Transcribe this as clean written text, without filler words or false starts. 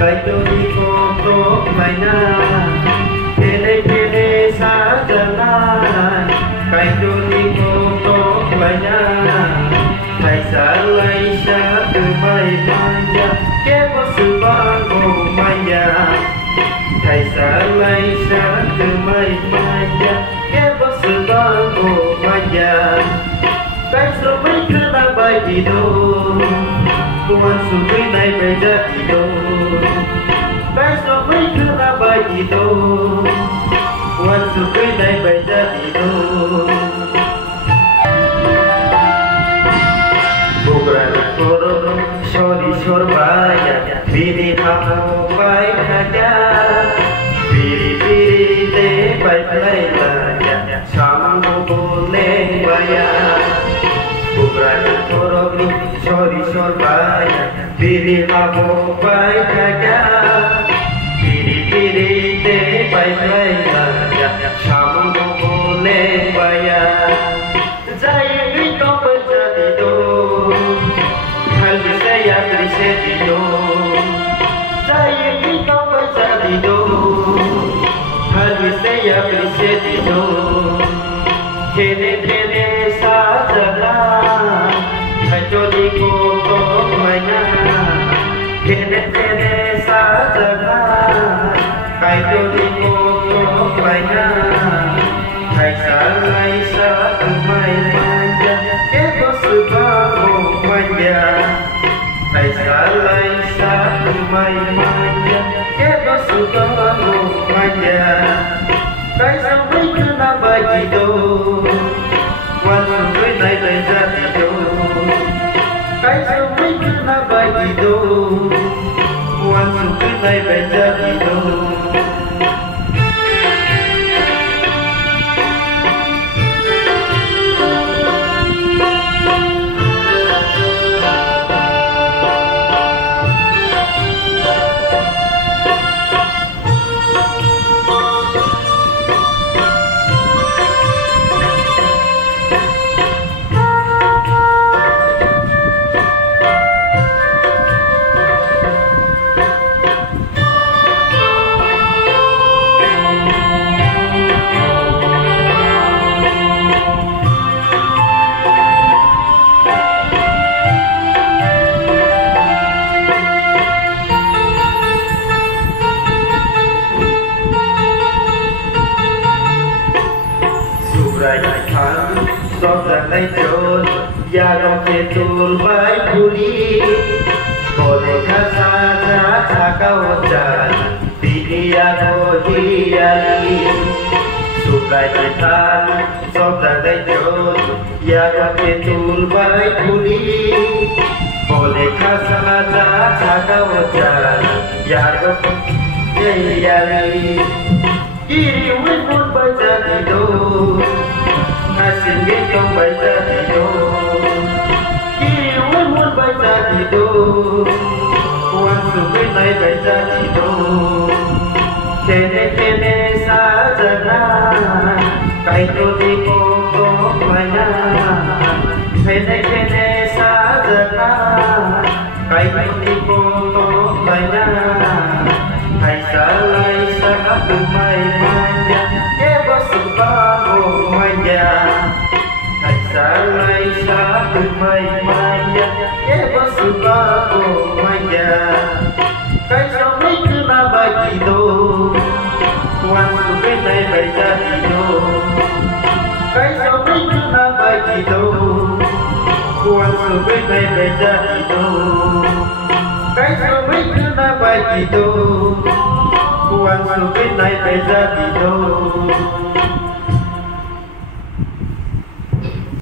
Cái tôi đi cô tốt mày na thế đây xa chân ai cái tôi đi cô tốt mày na thầy xa lấy xa từ mây mai ya kế có sự ba ngô mai ya thầy xa lấy xa từ mây mai ya kế có sự ba ngô mai ya cái số mấy cứ đang bay đi đâu Tuhan suci naik beja itu, baik sampai kena baik itu. Tuhan suci naik beja itu. Bukan korong sorry sorbaya, bini kamu baik saja, biri deh baik saja, sama boleh bayar. Bukan korong sorry sorbaya, biri kamu baik saja, biri deh baik saja, sama boleh bayar. Saya ingin kau menjadi doa, hal saya terjadi doa. Saya ingin kau menjadi doa, hal saya terjadi doa. Kene sajalah. Jadi kotor mainan, kene sajalah. Kai jadi kotor mainan, kai salai satu mainan, kebo sebago mainan. Kai salai satu mainan, kebo sebago mainan. Kai sampai kena bagi do, walau kena terjadi do. Cái sao mấy cứ na bay đi đâu, quan sự cứ này bay ra đi đâu. Gió giang lấy trốn, ya don't thể tuôn vai puli. Boleh kata kau chan, dia gohiali. Sukai cetan, gió giang lấy trốn, ya don't thể tuôn vai puli. Boleh kata kau chan, ya gohiali. Kiri win pun baca tidur. Asin gitu baca tidur, kiri mun baca tidur, uang suku naik baca tidur. Kene sajalah, kaitu di pokok mainan. Kene sajalah, kaitu di pokok mainan. Hai salai satu mainan, kebos sebago mainan. Hai salai satu mainan, kebos sebago mainan. Kai sampai kena bagi do, uang suku naik baca tidur. Kai sampai kena bagi do, uang suku naik baca tidur. Kai sampai kena bagi do, uang suku naik baca tidur.